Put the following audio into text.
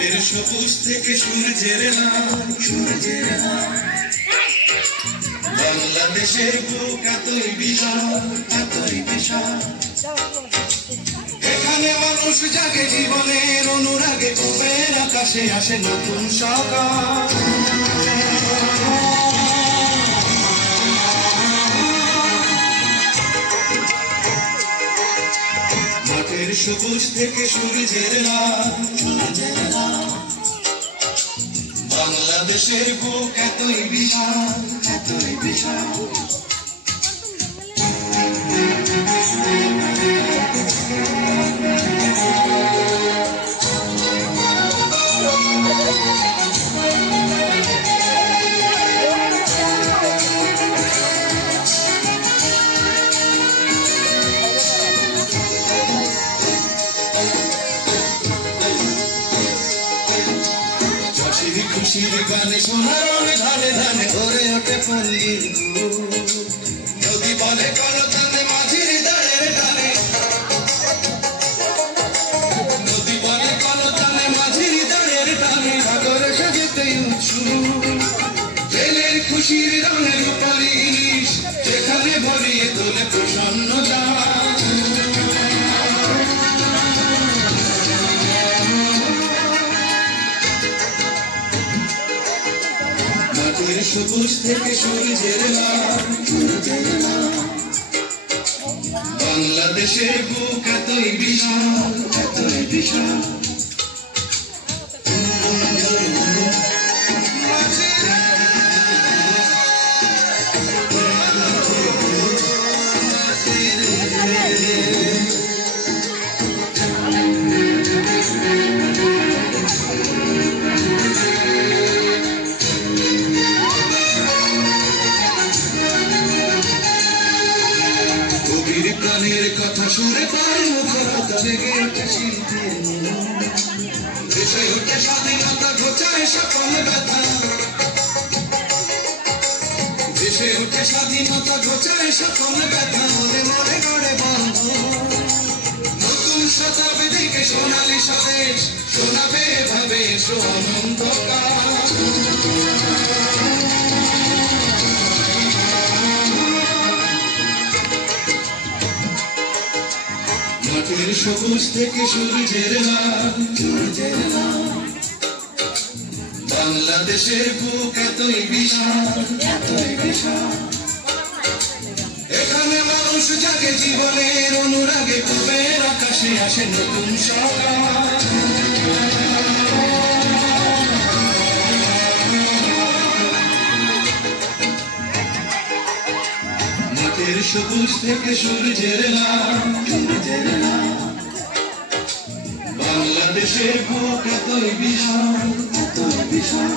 মাঠের সবুজ থেকে সূর্যের আলো, বাংলাদেশের বুক এতই বিশাল, এতই বিশাল। এখানে মানুষ জাগে জীবনের অনুরাগে, পূবের আকাশে আসে নতুন সকাল। মাঠের সবুজ থেকে সূর্যের আলো, বাংলাদেশের বুক এতই বিশাল, এতই বিশাল। খুশির গানে সোনার ধানে ধানে ভরে ওঠে পল্লীর বুক। নদী বলে কলতানে মাঝির দাঁড়ের টানে, নদী বলে কলতানে মাঝির দাঁড়ের টানে, সাগরে সাজেতেই উৎসুক। জেলের খুশির রঙে রূপালী ইলিশ, যেখানে ভরিয়ে তোলে প্রসন্নতা। মাঠের সবুজ থেকে সূর্যের আলো, বাংলাদেশের বুক এতই বিশাল, এতই বিশাল। প্রাণের কথা শুনে পাই মুখরতা, জেগে ওঠে শিল্পের মিলন। দেশে ওঠে স্বাধীনতা, ঘোচায় সকল ব্যথা। দেশে ওঠে স্বাধীনতা, ঘোচায় সকল ব্যথা। মনে মনে গড়ে বন্ধন নতুন শতাব্দীকে, সোনালী স্বদেশ শোনাবে ভাবে এসো অনন্তকাল। মাঠের সবুজ থেকে সূর্যের আলো, বাংলাদেশের বুক এতই বিশাল, এতই বিশাল। এখানে মানুষ জাগে জীবনের অনুরাগে, পূবের আকাশে আসে নতুন সকাল। মাঠের সবুজ থেকে সূর্যের আলো, বাংলাদেশের বুক এতই বিশাল, এতই বিশাল।